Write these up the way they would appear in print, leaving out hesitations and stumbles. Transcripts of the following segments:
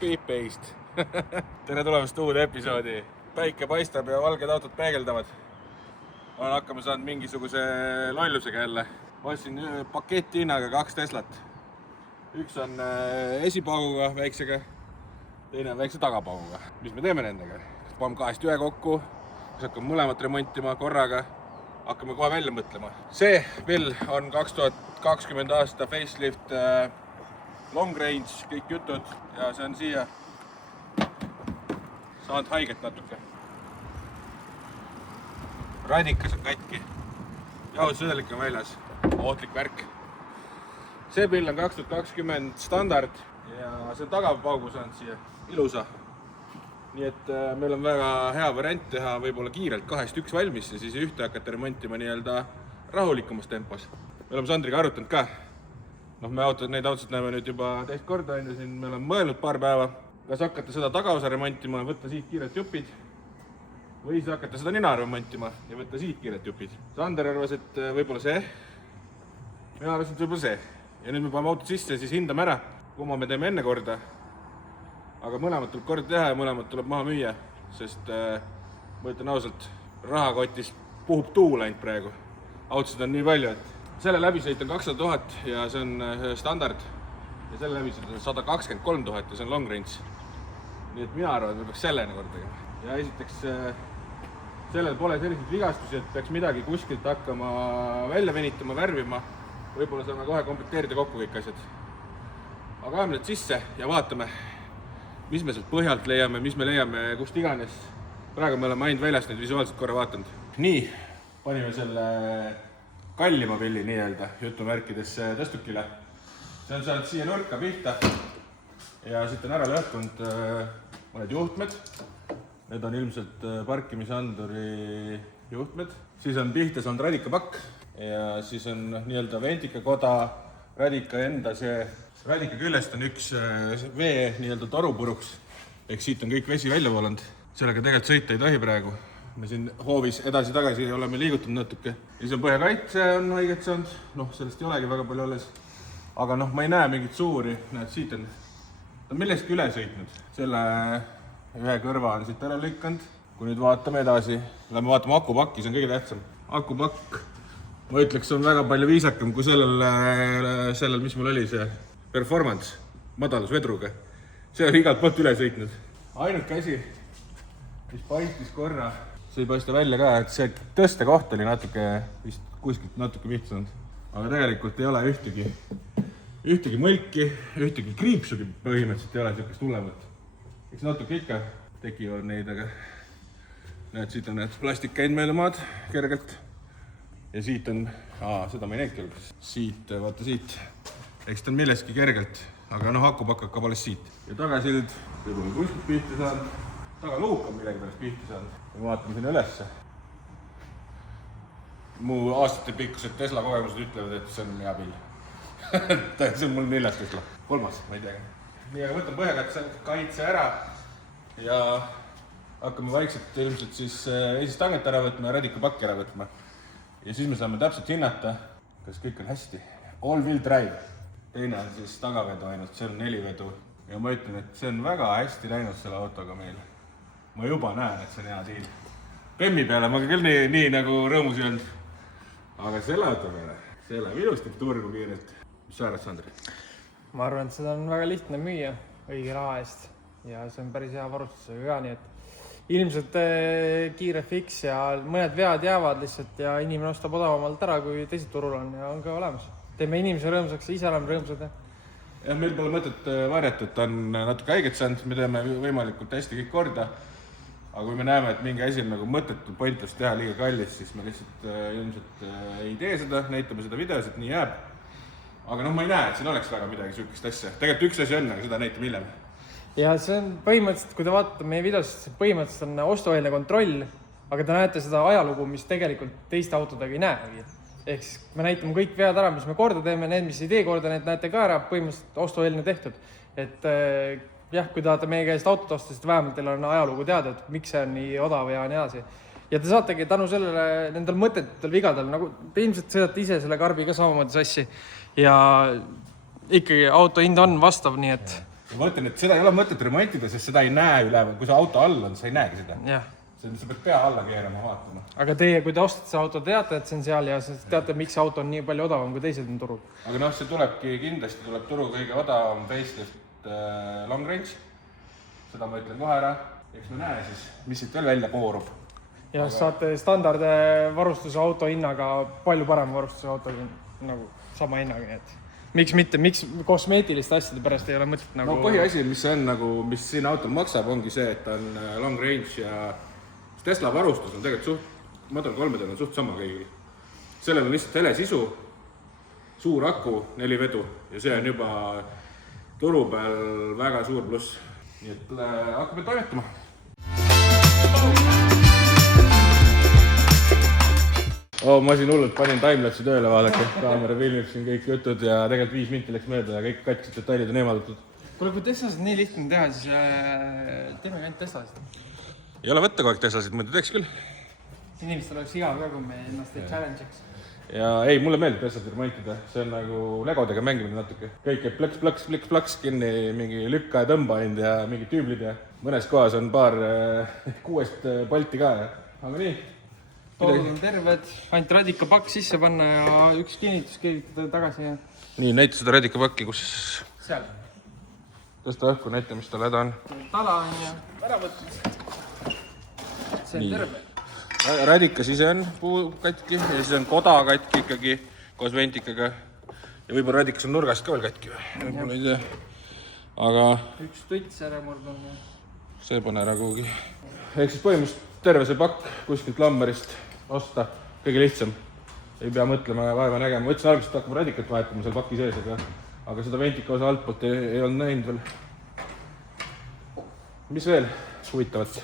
Copy-paste. Tere tulemast uude episoodi. Päike paistab ja valged autod peegeldavad. Olen hakkama saanud mingisuguse lollusega jälle. Ostsin paketti hinnaga 2 Teslat. Üks on esipauguga väiksega, teine on väikse tagapauguga. Mis me teeme nendega? Paneme 2 ühe kokku, siis hakkame mõlemat remontima korraga. Hakkame kohe välja mõtlema. See pill on 2020 aasta facelift long range, kõik jutud ja see on siia saanud haiget natuke. Radikas on katki, jahutusvedelik on väljas, ohtlik värk. See pill on 2020 standard ja see on tagapaugu saanud siia ilusa. Nii et meil on väga hea variant teha võib-olla kiirelt 2 üks valmis ja siis ühte hakata remontima nii-öelda rahulikumas tempos. Me oleme Sandriga arutanud ka. Neid autosid näeme nüüd juba teist korda, siin me oleme mõelnud paar päeva, kas hakata seda tagaosa remontima, võtta siit kiiret jupid või siis hakata seda nina remontima ja võtta siit kiiret jupid. Sander arvas, et võib-olla see, mina arvasin, et võib-olla see. Ja nüüd me paneme autot sisse ja siis hindame ära, kumma me teeme enne korda. Aga mõlemad tuleb korda teha ja mõlemad tuleb maha müüa, sest ma ütlen ausalt, rahakotis puhub tuul ainult praegu. Autosid on nii palju, et selle läbisõit on 200 000 ja see on standard ja selle läbisõit on 123 000 ja see on long range. Nii et mina arvan, et me peaks selle enne kord tegema. Ja esiteks sellel pole selliseid vigastusi, et peaks midagi kuskilt hakkama välja venitama, värvima. Võib-olla saame kohe komplekteerida kokku kõik asjad. Aga ajame need sisse ja vaatame, mis me sealt põhjalt leiame, mis me leiame kust iganes. Praegu me oleme ainult väljast neid visuaalselt korra vaatanud. Nii, panime selle kallima pilli nii-öelda jutumärkides tõstukile. See on saanud siia nurka pihta ja siit on ära lõhkunud mõned juhtmed. Need on ilmselt parkimisanduri juhtmed. Siis on pihta saanud radikapakk ja siis on nii-öelda ventikakoda, radika enda see. Radika küljest on üks vee nii-öelda toru puruks. Ehk siit on kõik vesi välja voolanud. Sellega tegelikult sõita ei tohi praegu. Me siin hoovis edasi-tagasi oleme liigutanud natuke. Ja siis on põhjakaitse on haiget saanud. Sellest ei olegi väga palju alles. Aga ma ei näe mingit suuri. Näed, siit on millestki üle sõitnud. Selle ühe kõrva on siit ära lõikanud. Kui nüüd vaatame edasi, lähme vaatame akupakki, see on kõige tähtsam. Akupakk, ma ütleks, on väga palju viisakam kui sellel, mis mul oli see performance, madalus vedruga. See on igalt poolt üle sõitnud. Ainuke asi, mis paistis korra, see ei paista välja ka, et see tõste koht oli natuke, vist kuskilt natuke vihtsunud. Aga tegelikult ei ole ühtegi mõlki, ühtegi kriipsugi põhimõtteliselt ei ole sellist hullemat. Eks natuke ikka tekivad neid, aga näed, siit on need plastik käinud meile maad kergelt. Ja siit on, seda ma ei näinud küll. Siit, vaata siit, eks ta on milleski kergelt, aga akupakk hakkab alles siit. Ja tagasild, võib-olla kuskilt pihta saanud. Tagaluuk on millegi pärast pihta saanud. Me vaatame sinna ülesse. Mu aastate pikkused Tesla kogemused ütlevad, et see on hea pill. See on mul 4 Tesla. 3, ma ei teagi. Nii, aga võtame põhjakaitse ära ja hakkame vaikselt ilmselt siis esistangelt ära võtma ja radikapakki ära võtma. Ja siis me saame täpselt hinnata, kas kõik on hästi. All-wheel drive. Teine on siis tagavedu ainult, see on 4 vedu. Ja ma ütlen, et see on väga hästi läinud selle autoga meil. Ma juba näen, et see on hea diil. Pemmi peale ma küll nii nagu rõõmus ei olnud. Aga selle auto peale, see läheb ilusti turgu kiirelt. Mis sa arvad, Sandri? Ma arvan, et seda on väga lihtne müüa õige raha eest. Ja see on päris hea varustusega ka, nii et ilmselt kiire fix ja mõned vead jäävad lihtsalt ja inimene ostab odavamalt ära, kui teised turul on ja on ka olemas. Teeme inimese rõõmsaks ja ise oleme rõõmsad. Ja meil pole mõtet varjata, et ta on natuke haiget saanud, me teeme võimalikult hästi kõik korda. Aga kui me näeme, et mingi asi on nagu mõttetu pointlust teha liiga kallis, siis me lihtsalt ilmselt ei tee seda, näitame seda videos, et nii jääb. Aga ma ei näe, et siin oleks väga midagi sükest asja. Tegelikult üks asi on, aga seda näitame hiljem. Ja see on põhimõtteliselt, kui te vaatate meie videos, põhimõtteliselt on ostueelne kontroll, aga te näete seda ajalugu, mis tegelikult teiste autodega ei näegi. Ehk siis me näitame kõik vead ära, mis me korda teeme, need, mis ei tee korda, need näete ka ära, põhimõtteliselt ostueelne tehtud. Et jah, kui tahate meie käest autot osta, siis vähemalt teil on ajalugu teada, et miks see on nii odav ja nii edasi. Ja te saategi tänu sellele nendel mõtetel vigadel, nagu te ilmselt sõidate ise selle karbi ka samamoodi sassi ja ikkagi auto hind on vastav, nii et ma mõtlen, et seda ei ole mõtet remontida, sest seda ei näe üleval, kui see auto all on, sa ei näegi seda. jah. Sa pead pea alla keerama, vaatama. aga teie, kui te ostate see auto, teate, et see on seal ja teate, miks see auto on nii palju odavam kui teised on turul? Aga noh, see tulebki kindlasti, tuleb turu kõige odavam facelift long range. Seda ma ütlen kohe ära. Eks me näe siis, mis siit veel välja koorub. Ja saate standardvarustuse auto hinnaga palju parem varustuse auto nagu sama hinnaga, nii et miks mitte, miks kosmeetiliste asjade pärast ei ole mõtet nagu... No põhiasi, mis see on nagu, mis siin autol maksab, ongi see, et ta on long range ja Tesla varustus on tegelikult suht, Model 3-del on suht sama kõigil. Sellel on lihtsalt hele sisu, suur aku, 4 vedu ja see on juba turu peal väga suur pluss. Nii et hakkame toimetama. Ma siin hullult panin timelapsi tööle, vaadake, kaamera filmib siin kõik jutud ja tegelikult 5 minti läks mööda ja kõik katkised detailid on eemaldatud. Kuule, kui Teslasid nii lihtne teha, siis teeme ainult Teslasid. Ei ole võtta kogu aeg Teslasid, mõte teeks küll. Inimestel oleks igav ka, kui me ennast ei challenge'iks. Ja ei, mulle meeldib Teslasid remontida, see on nagu legodega mängimine natuke. Kõik jääb plõks kinni, mingi lükka ja tõmba ainult ja mingid tüüblid ja mõnes kohas on paar 6 Balti ka. Aga nii. Toolud on terved, ainult radikapakk sisse panna ja üks kinnitus keevitada tagasi. Ja... Nii, näita seda radikapakki, kus... Seal. Tõsta õhku, näita, mis tal häda on. Tala on ja ära võtnud. See on terve. Radikas ise on puu katki ja siis on koda katki ikkagi koos ventikaga. Ja võib-olla radikas on nurgast ka veel katki. Võib-olla ei tea. Aga... Üks tuts ära murdun. See pane ära kuhugi. Ehk siis põhimõtteliselt terve see pakk kuskilt lammerist osta. Kõige lihtsam. Ei pea mõtlema ja vaeva nägema. Võtsin algusest hakkama radikat vahetama seal paki sees, aga seda ventika osa altpoolt ei olnud näinud veel. Mis veel huvitavat?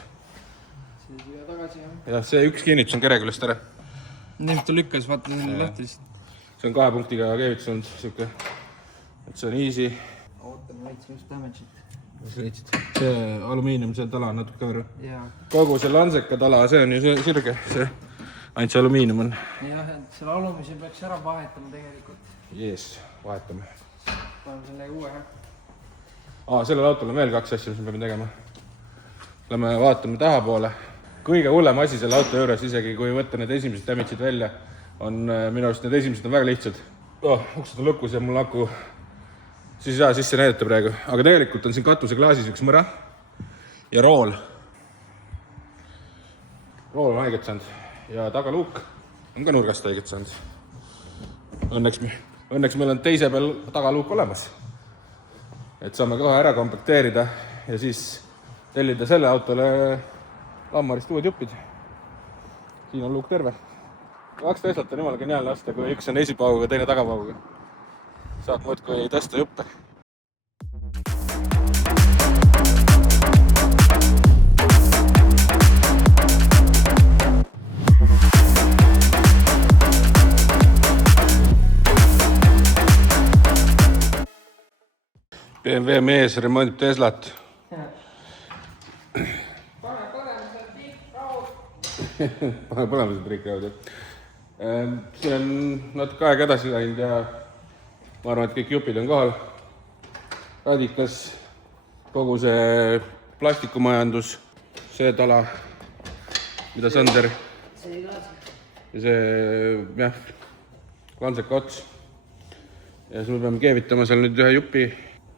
See siia tagasi, jah. Ja see üks kinnitus on kere küljest ära. Nii, ta lükkas, vaata, lahti lihtsalt. See on 2 punktiga keevitus olnud, siuke. Et see on easy. Ootame veits just damage'it. See alumiinium, see tala on natuke võrra. Jaa. Kogu see lanseka tala, see on ju see sirge, see ainult see alumiinium on. Jah, et selle alumisi peaks ära vahetama tegelikult. Jees, vahetame. Paneme selle uue. Sellel autol on veel 2 asja, mis me peame tegema. Lähme vaatame tahapoole. Kõige hullem asi selle auto juures, isegi kui võtta need esimesed damage'id välja, on minu arust need esimesed on väga lihtsad. Uksed on lukus ja mul aku siis ei saa sisse näidata praegu. Aga tegelikult on siin katuse klaasis üks mõra ja rool. Rool on haiget saanud ja tagaluuk on ka nurgast haiget saanud. Õnneks meil on teise peal tagaluuk olemas. Et saame kohe ära komplekteerida ja siis tellida selle autole lammarist uued jupid. Siin on luuk terve. 2 Teslat on jumala geniaalne aasta, kui üks on esipauguga, teine tagapauguga. Saab muudkui tõsta juppe. BMW mees remondib Teslat. Pane põlema seda triikraud. See on natuke aeg edasi läinud ja ma arvan, et kõik jupid on kohal. Radikas, kogu see plastikumajandus, see tala, mida Sander ja see, jah, lanseka ots. Ja siis me peame keevitama seal nüüd ühe jupi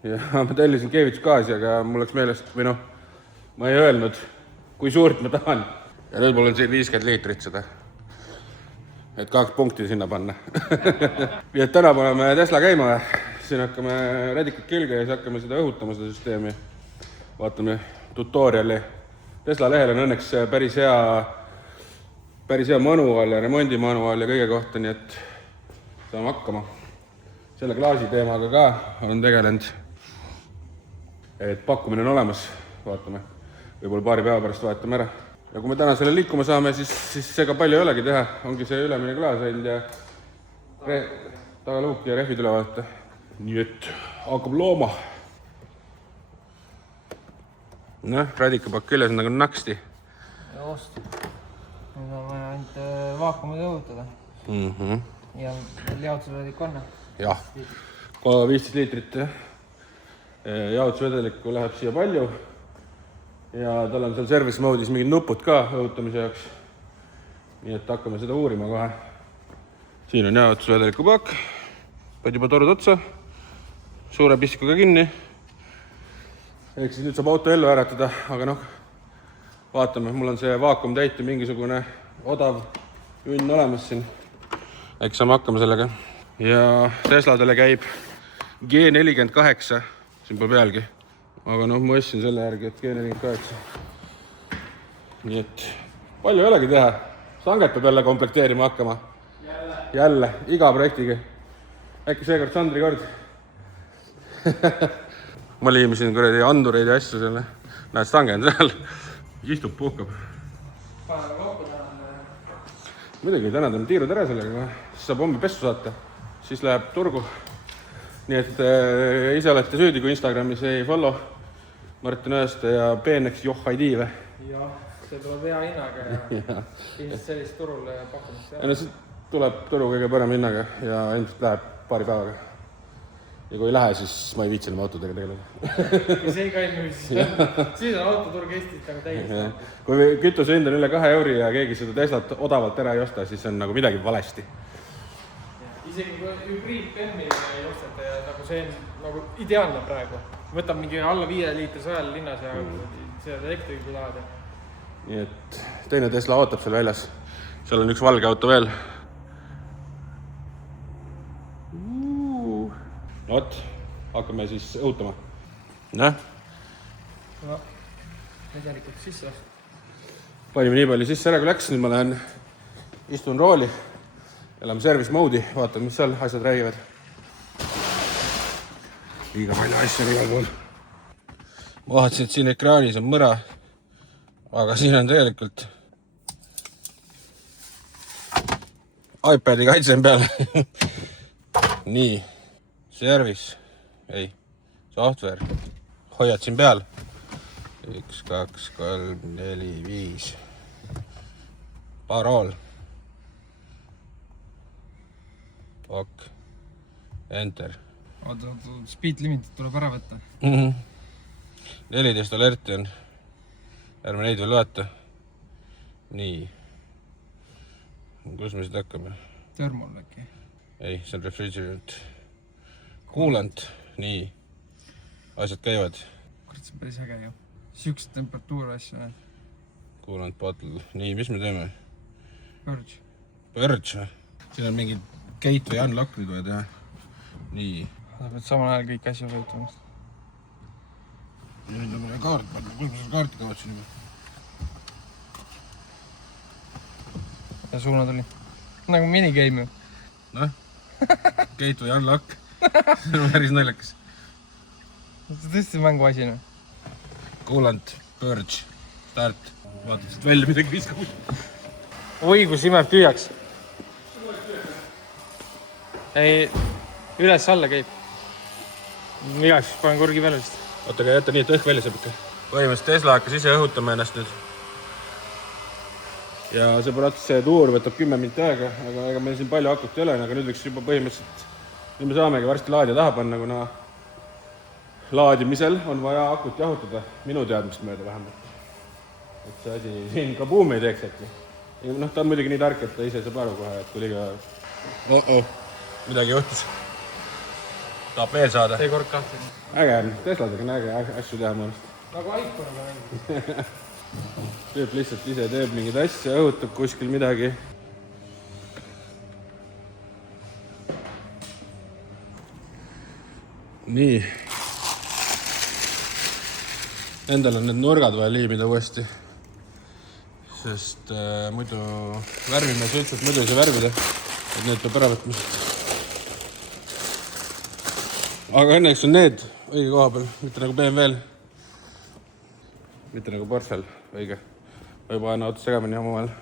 ja ma tellisin keevitusgaasi, aga mul läks meelest, või noh, ma ei öelnud, kui suurt ma tahan. Ja nüüd mul on siin 50 liitrit seda. Et 2 punkti sinna panna. Nii et täna paneme Tesla käima. Siin hakkame radikat külge ja siis hakkame seda õhutama, seda süsteemi. Vaatame tutoriali. Tesla lehel on õnneks päris hea manuaal ja remondimanuaal ja kõige kohta, nii et saame hakkama. Selle klaasi teemaga ka on tegelenud. Et pakkumine on olemas. Vaatame. Võib-olla paari päeva pärast vaatame ära. Ja kui me täna selle liikuma saame, siis seega palju ei olegi teha. Ongi see ülemine klaas ainult ja tagaluuk ja rehvid üle vaadata. Nii et hakkab looma. Radikapakk küljes on nagu naksti. Just. Nüüd on vaja ainult vaakumid õhutada. Ja liautsusradik on. Jah. 15 liitrit. jaotusvedelikku läheb siia palju ja tal on seal service mode'is mingid nupud ka õhutamise jaoks. Nii et hakkame seda uurima kohe. Siin on jaotusvedeliku pakk, paned juba torud otsa, suure pistikuga kinni. Ehk siis nüüd saab auto ellu äratada, aga noh, vaatame, mul on see vaakumtäiti mingisugune odav junn olemas siin. Eks saame hakkama sellega. Ja Tesladele käib G48, siin pole pealgi, aga noh, ma ostsin selle järgi, et G48. Nii et palju ei olegi teha, sanget peab jälle komplekteerima hakkama. Jälle, iga projektiga. Äkki seekord Sandri kord. Ma liimisin kuradi andureid ja asju selle. Näed, stange on seal. Istub, puhkab. Muidugi, täna teeme tiirud ära sellega, siis saab homme pessu saata. Siis läheb turgu. Nii et ise olete süüdi, kui Instagramis ei follow Martin Õeste ja PNX Johhaidi või? Jah, see tuleb hea hinnaga ja ilmselt sellist turule pakkumist. Ja no see tuleb turu kõige parem hinnaga ja ilmselt läheb paari päevaga. Ja kui ei lähe, siis ma ei viitsi enam autodega tegeleda. Kui see ei käi müü, siis on autoturg Eestit nagu täiesti. Kui kütusehind on üle 2 euri ja keegi seda Teslat odavalt ära ei osta, siis on nagu midagi valesti. Isegi kui hübriid-PEM-il ei osteta ja nagu see on nagu ideaalne praegu. Võtab mingi alla 5 liitri sajal linnas ja seda elektriga kui tahad. Nii et teine Tesla ootab seal väljas. Seal on üks valge auto veel. Oot, hakkame siis õhutama. Näh? No, tegelikult sisse lasta. Panime nii palju sisse ära, kui läks. Nüüd ma lähen, istun rooli. Elame service mode'i, vaatame, mis seal asjad räägivad. Liiga palju asja on igal pool. Ma vaatasin, et siin ekraanis on mõra, aga siin on tegelikult iPadi kaitse on peal. Nii, service, ei, software, hoiad siin peal. 1, 2, 3, 4, 5. Parool. Ok, enter. Oota, speed limited tuleb ära võtta. 14 alerti on. Ärme neid veel vaata. Nii. Kus me seda hakkame? Thermal äkki. Ei, see on refrigerant. Coolant. Nii. Asjad käivad. Kurat, see on päris äge ju. Siuksed temperatuur asju. Coolant bottle. Nii, mis me teeme? Purge. Purge. Siin on mingid gate või unlock nüüd vaja teha. Nii. Sa pead samal ajal kõik asju võitama. Nüüd on meile kaart panna. Kus ma seda kaarti kavatsin juba? Ja suuna tuli. Nagu minigame ju. Noh? Gate või unlock. See on päris naljakas. See on tõesti mänguasi. Coolant, purge, start. Vaatad siit välja midagi viskab. Oi, kus imeb tühjaks. Ei, üles alla käib. Igaks panen kurgi peale vist. Oota, aga jätta nii, et õhk välja saab ikka. Põhimõtteliselt Tesla hakkas ise õhutama ennast nüüd. Ja see protsess, see tuur võtab 10 minutit aega, aga ega meil siin palju akut ei ole, aga nüüd võiks juba põhimõtteliselt, nüüd me saamegi varsti laadija taha panna, kuna laadimisel on vaja akut jahutada, minu teadmist mööda vähemalt. Et see asi siin kabuum ei teeks äkki. Noh, ta on muidugi nii tark, et ta ise saab aru kohe, et kui liiga... midagi juhtus. Tahab veel saada. See kord kahtlane. Äge on, Tesladega on äge asju teha mõnest. Nagu iPhone'iga mängida. Teeb lihtsalt ise, teeb mingid asja, õhutab kuskil midagi. Nii. Endal on need nurgad vaja liimida uuesti. Sest muidu värvime üldse, muidu ei saa värvida. Et need peab ära võtma. Aga õnneks on need õige koha peal, mitte nagu BMW-l. Mitte nagu Porschel, õige. Võib aina autos segamini omavahel.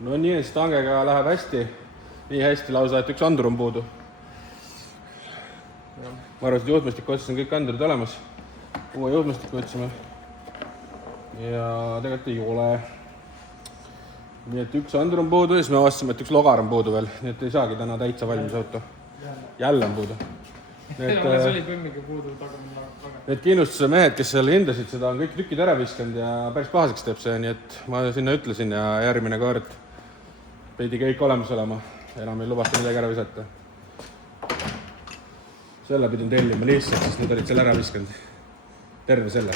No nii, stangega läheb hästi. Nii hästi lausa, et üks andur on puudu. ma arvasin, et juhtmestiku otsas on kõik andurid olemas. Uue juhtmestiku otsime. Ja tegelikult ei ole. Nii et üks andur on puudu ja siis me avastasime, et üks logar on puudu veel. Nii et ei saagi täna täitsa valmis auto. Jälle on puudu. Need kindlustuse mehed, kes seal hindasid seda, on kõik tükid ära viskanud ja päris pahaseks teeb see, nii et ma sinna ütlesin ja järgmine kord pidi kõik olemas olema. Enam ei lubata midagi ära visata. Selle pidin tellima lihtsalt, sest need olid seal ära viskanud. Terve selle.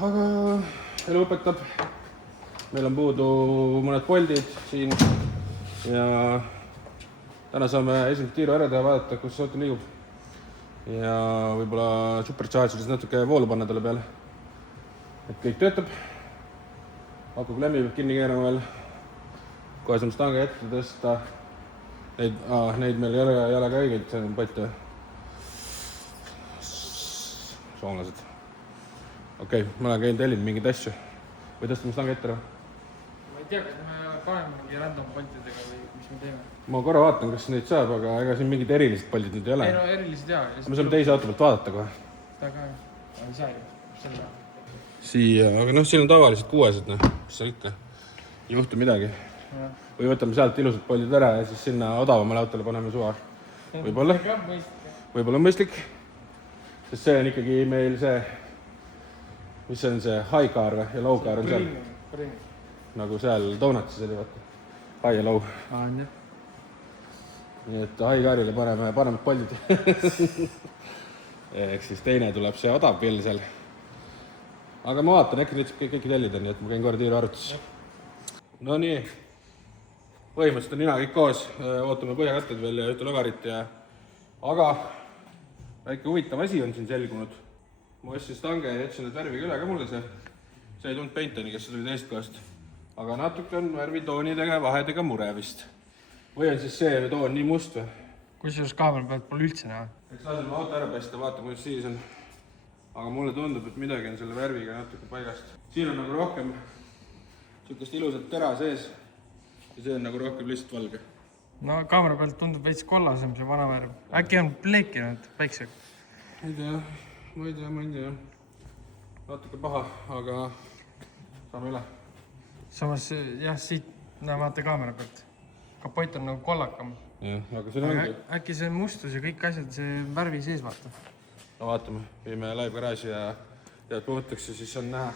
Aga elu õpetab. Meil on puudu mõned poldid siin ja täna saame esimest tiiru ära teha, vaadata, kus auto liigub. Ja võib-olla superchargeris natuke voolu panna talle peale. Et kõik töötab. Aku klemmi peab kinni keerama veel. Kohe saame stanga ette tõsta. Neid meil ei ole ka õigeid, see on patte. Soomlased. Okei, ma olen käinud tellinud mingeid asju. Või tõstame stanga ette ära? Ma ei tea, kas me paneme mingi random pontidega või mis me teeme. Ma korra vaatan, kas neid saab, aga ega siin mingid erilised poldid nüüd ei ole. Ei no erilised jaa. Me saame teise auto pealt vaadata kohe. Seda ka ei saa ju. Selle. Siia, aga siin on tavaliselt 6-sed, mis sa ikka. Ei juhtu midagi. Ja. Või võtame sealt ilusad poldid ära ja siis sinna odavamale autole paneme suva. Võib-olla. Võib-olla on mõistlik. Sest see on ikkagi meil see, mis see on see high car või ja low car on seal. Nagu seal Donutsis oli, vaata. High ja low. On jah. Nii et high carile paneme paremad poldid. Ehk siis teine tuleb see odav pill seal. Aga ma vaatan, äkki nüüd kõiki tellida, nii et ma käin korra tiiru arvutuses. No nii. Põhimõtteliselt on nina kõik koos, ootame põhjakatted veel ja ühte logarit ja... Aga väike huvitav asi on siin selgunud. Ma ostsin stange ja jätsin need värviga üle ka mulle see. See ei tulnud Paintoni, kes tuli teist kohast. Aga natuke on värvitoonidega ja vahedega mure vist. Või on siis see toon nii must või? Kusjuures kaamera pealt pole üldse näha. Eks laseme auto ära pesta, vaatame, kuidas siis on. Aga mulle tundub, et midagi on selle värviga natuke paigast. Siin on nagu rohkem sihukest ilusat tera sees. Ja see on nagu rohkem lihtsalt valge. No kaamera pealt tundub veits kollasem see vana värv. Äkki on pleekinud päiksega? Ma ei tea. Natuke paha, aga saame üle. Samas jah, siit vaata kaamera pealt. Kapott on nagu kollakam. Jah, aga siin ongi. Äkki see mustus ja kõik asjad see värvi sees vaata. No vaatame, viime live garaaži ja tead puhutakse, siis on näha.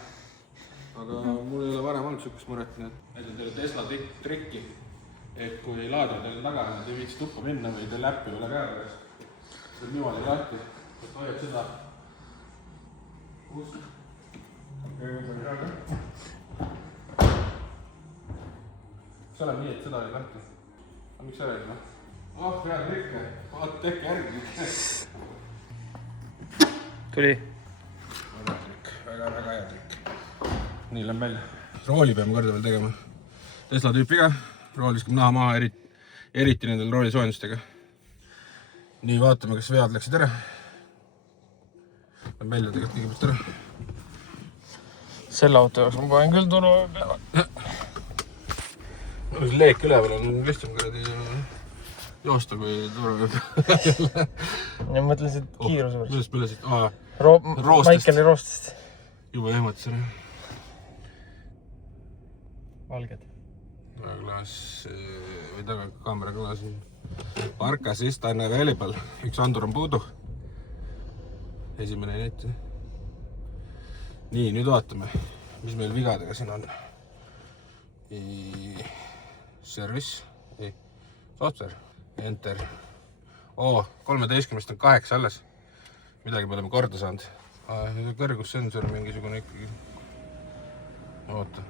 Aga mul ei ole varem olnud sihukest muret, nii et näitan teile Tesla trikki. Et kui laadija teil taga on, et ei viiks tuppa minna või teil läppi üle käepärast. See on niimoodi lahti, et hoiab seda ust. See on nii, et seda ei lahti. Aga miks ära ei lähe? Oh, hea trikke. Vaata, tehke järgi. Tuli. Väga hea trikk. Nii läheb välja. Rooli peame korda veel tegema. Tesla tüüpiga. Rool viskab naha maha, eriti nendel roolisoojendustega. Nii, vaatame, kas vead läksid ära. Läheb välja tegelikult kõigepealt ära. Selle auto jaoks ma panen küll turu peale. Leek üleval on lihtsam kuradi joosta kui turu peale. Ja mõtlen siit kiiruse võrst. Millest? Roostest. Maikeli roostest. Juba ehmatis ära. Valged. Klaas või taga kaamera klaas. Parkas istan available. Üks andur on puudu. Esimene ei näita. Nii, nüüd vaatame, mis meil vigadega siin on. Service. Software. Enter. 13 on 8 alles. Midagi me oleme korda saanud. Kõrgussensor mingisugune ikkagi. Oota,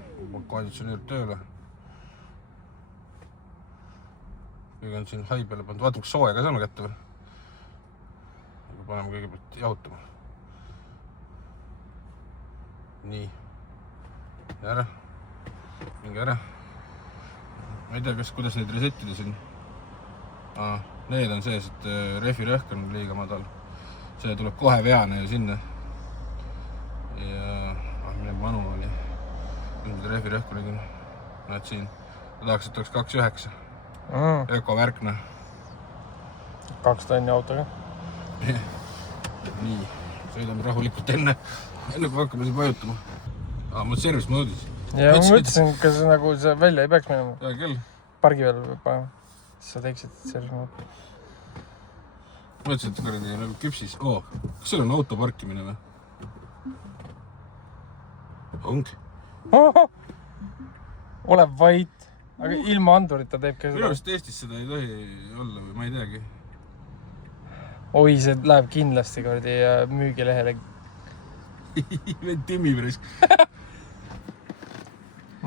konditsioneerib tööle. Kõige on siin hai peale pandud. Vaatame, kas sooja ka saame kätte või? Aga paneme kõigepealt jahutama. Nii. Ära. Minge ära. Ma ei tea, kuidas neid resettida siin. Need on sees, et refi rõhk on liiga madal. See tuleb kohe veane sinna. Ja mine manuaali. Nüüd refi rõhk oligi. Näed siin. Ta tahaks, et oleks 2.9. Öko värkna. 2 tonni autoga. Nii, sõidame rahulikult enne kui hakkame siin vajutama. Ma service mode'is. Ja ma mõtlesin, kas nagu see välja ei peaks minema. Hea küll. Pargi peal peab panema. Siis sa teeksid service mode. Mõtlesin, et kuradi nagu küpsis. Kas seal on auto parkimine või? Ongi. Ole vait. Aga ilma andurita teeb ka Minu arust Eestis seda ei tohi olla või ma ei teagi. Oi, see läheb kindlasti kordi müügilehele. Veid Timmi päris.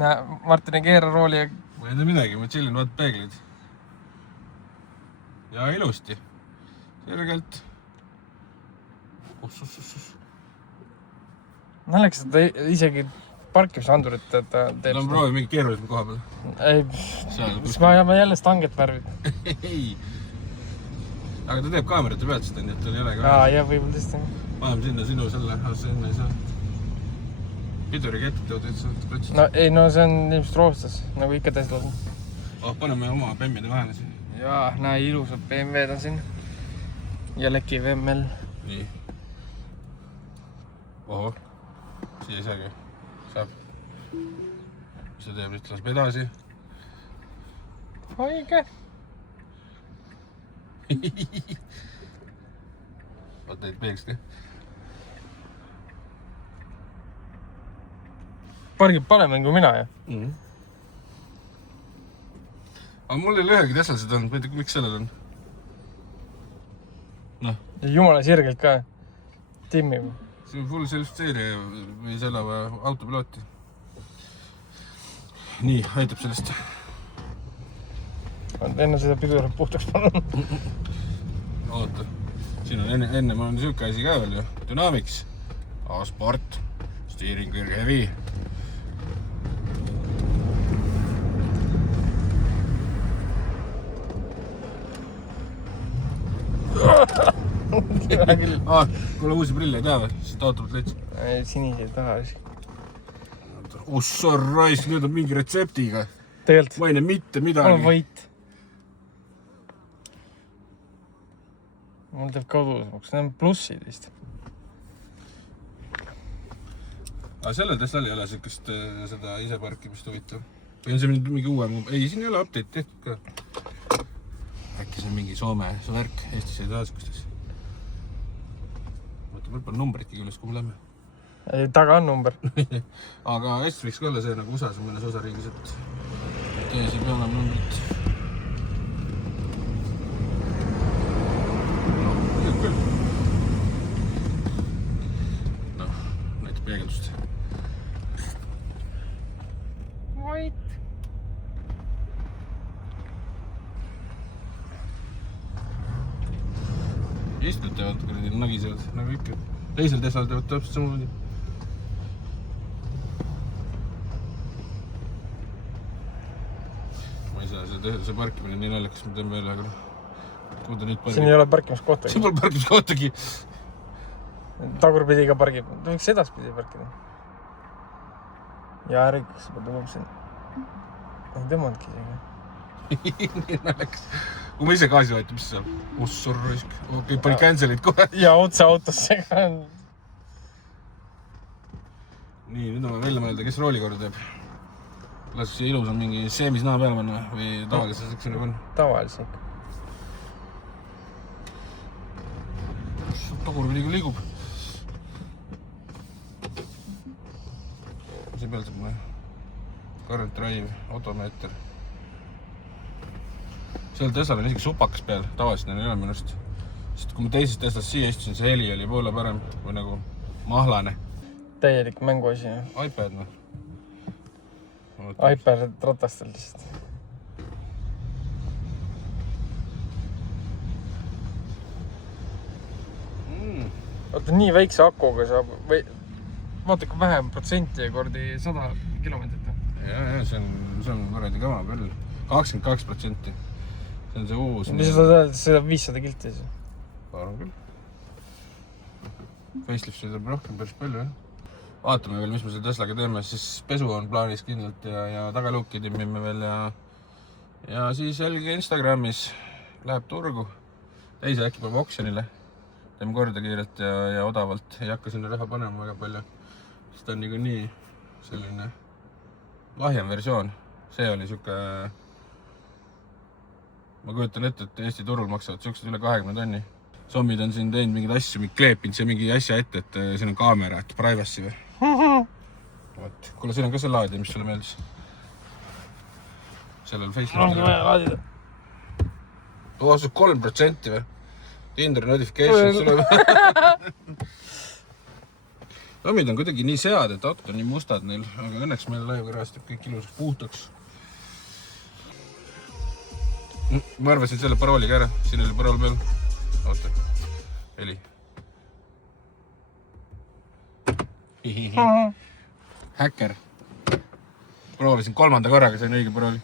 Näe, Martin ei keera rooli ja... Ma ei tea midagi, ma chillin, vaat peeglid. Ja ilusti. Selgelt. Naleks, et ta isegi parkimisandurit teeb. No proovi mingi keerulisem koha peal. Ei, siis ma jälle stanget värvid. Ei. Aga ta teeb kaamerate pealt seda, nii et tal ei ole ka. Jah, võib-olla tõesti. Paneme sinna sinu selle, sinna ei saa. Piduri ketid teevad üldse klotsid. No ei, no see on ilmselt roostes, nagu ikka Teslas. Paneme oma bemmide vahele siin. Jaa, näe, ilusad BMW-d on siin. Ja leki VML. Nii. Oho. Siia ei saagi. Saab. Mis ta teeb nüüd? Laseb edasi. Haige. Vaata neid peeks ka. Pargib paremini kui mina, jah? Aga mul ei ole ühegi Tesla seda olnud, ma ei tea, miks sellel on. Noh. Jumala sirgelt ka. Timmib. See on full self-steeri või selle või autopilooti. Nii, aitab sellest. Enne seda pidurit puhtaks palun. Oota. Siin on enne mul on siuke asi ka veel ju. Dynamics. A-sport. Steering wheel heavy. Kuule uusi prille ei tea või? Siis taotavat leits. Sinise ei taha. Ossa raisk, nüüd on mingi retseptiga. Tegelikult. Ma ei näe mitte midagi. Ole vait. Mul teeb kadusamaks. Need on plussid vist. Aga sellel Teslal ei ole siukest seda iseparkimist huvitav. Või on see mingi uuem? Ei, siin ei ole update tehtud ka. Äkki see on mingi Soome värk. Eestis ei taha siukestes. Võtta, meil pole numbritki küll, kuhu lähme. Ei, taga on number. Aga Eestis võiks ka olla see nagu USA-s mõnes osariigis, et ees ei pea olema numbrit. Küll. Noh, näitab peegeldust. Vait. Istud teevad, kui need nagisevad, nagu ikka. Teisel Teslal teevad täpselt samamoodi. Ma ei saa, see parkimine on nii naljakas, ma teen veel, aga kuhu ta nüüd pargib? Siin ei ole parkimiskohta. Siin pole parkimiskohtagi. Tagurpidi ka pargib. Ta võiks edaspidi parkida. Ja ärikas peab tulema siin. Ei tõmandki siin. Nii naljakas. Kui ma ise gaasi vajata, mis saab? Ossor raisk. Okei, pani cancel'id kohe. Ja otse autosse ka on. Nii, nüüd on välja mõelda, kes roolikorda teeb. Las see ilus on mingi seemis naa peal panna või tavaliselt üks nagu on. Tavaliselt. Tagurpidi kui liigub. See peal saab mulle current drive, odomeeter. Seal Teslal on isegi supakas peal, tavaliselt neil ei ole minust. Sest kui ma teisest Teslast siia istusin, see heli oli poole parem või nagu mahlane. Täielik mänguasi. iPad noh. iPad ratastel lihtsalt. Vaata, nii väikse akuga saab või vaata, kui vähem protsenti ja kordi 100 kilomeetrit. Ja, see on kuradi kama küll. 22%. See on see uus. Mis sa tead, see on 500 kilti siis? Arvan küll. Facelift sõidab rohkem päris palju, jah. Vaatame veel, mis me selle Teslaga teeme, siis pesu on plaanis kindlalt ja tagaluuki timmime veel ja siis jälgige Instagramis. Läheb turgu. teise äkki paneme oksjonile. Teeme korda kiirelt ja odavalt. Ei hakka sinna raha panema väga palju. Sest ta on nii selline lahjem versioon. See oli siuke... Ma kujutan ette, et Eesti turul maksavad siuksed üle 20 tonni. Zombid on siin teinud mingeid asju, kleepinud see mingi asja ette, et siin on kaamera, et privacy või. Kuule, siin on ka see laadija, mis sulle meeldis. Sellel Facebookil. Ongi vaja laadida. See 3% või? Tinder notification sulle. Zombid on kuidagi nii sead, et autod on nii mustad neil, aga õnneks meil laiugaraaž teeb kõik ilusaks puhtaks. Ma arvasin selle parooliga ära, siin oli parool peal. Oota, heli. Häkker. Proovisin 3. korraga, see on õige parooli.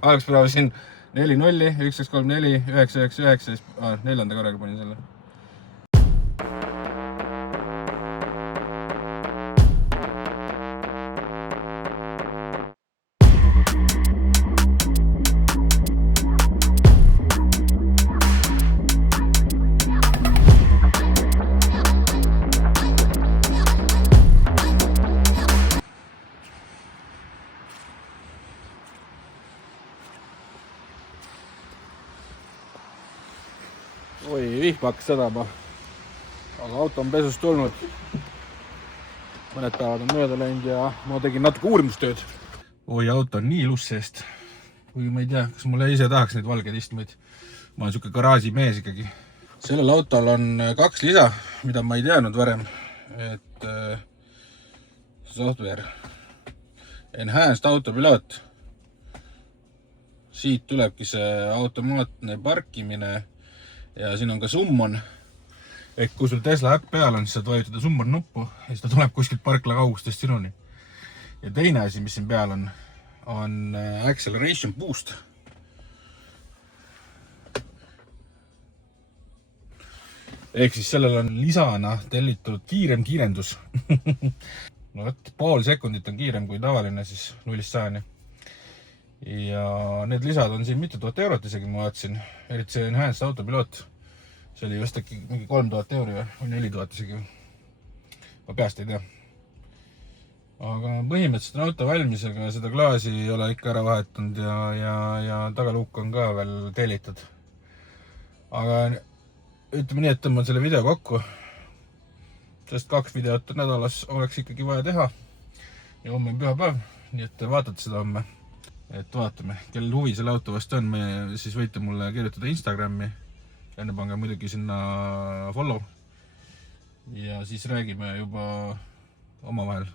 Alguses proovisin 4-0, 1-2-3-4, 9-9-9, 4. korraga panin selle. Oi, vihmaks sadama. Aga auto on pesust tulnud. Mõned päevad on mööda läinud ja ma tegin natuke uurimustööd. Oi, auto on nii ilus seest. Kui ma ei tea, kas mulle ise tahaks neid valgeid istmeid. Ma olen siuke garaaži mees ikkagi. Sellel autol on 2 lisa, mida ma ei teadnud varem. Et software. Enhanced Autopilot. Siit tulebki see automaatne parkimine. Ja siin on ka summon. Ehk kui sul Tesla äpp peal on, siis saad vajutada summon nuppu ja siis ta tuleb kuskilt parkla kaugustest sinuni. Ja teine asi, mis siin peal on Acceleration Boost. Ehk siis sellel on lisana tellitud kiirem kiirendus. No võt, pool sekundit on kiirem kui tavaline siis 0-100. Ja need lisad on siin mitu tuhat eurot isegi, ma vaatasin. Eriti see Enhanced Autopilot. See oli just äkki mingi 3000 euri või 4000 isegi. Ma peast ei tea. Aga põhimõtteliselt on auto valmis, aga seda klaasi ei ole ikka ära vahetanud ja tagaluuk on ka veel tellitud. Aga ütleme nii, et tõmban selle video kokku. Sest 2 videot nädalas oleks ikkagi vaja teha. Ja homme on pühapäev, nii et vaatate seda homme. Et vaatame, kellel huvi selle auto vastu on, siis võite mulle kirjutada Instagrami. Enne pange muidugi sinna follow. Ja siis räägime juba omavahel.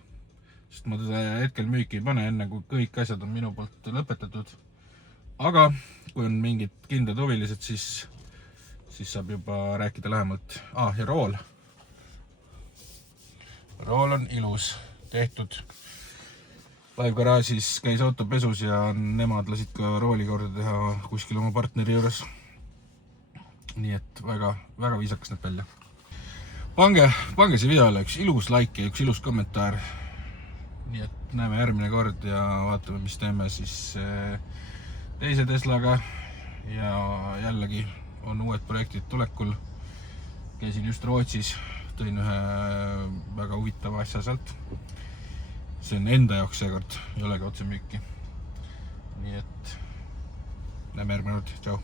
Sest ma teda hetkel müüki ei pane, enne kui kõik asjad on minu poolt lõpetatud. Aga kui on mingid kindlad huvilised, siis saab juba rääkida lähemalt. Ja rool. Rool on ilus, tehtud. Live garaažis käis auto pesus ja nemad lasid ka rooli korda teha kuskil oma partneri juures. Nii et väga viisakas näeb välja. Pange see videole üks ilus like ja üks ilus kommentaar. Nii et näeme järgmine kord ja vaatame, mis teeme siis teise Teslaga. Ja jällegi on uued projektid tulekul. Käisin just Rootsis, tõin ühe väga huvitava asja sealt. See on enda jaoks seekord, ei olegi otse müüki. Nii et näeme järgmine kord, tšau!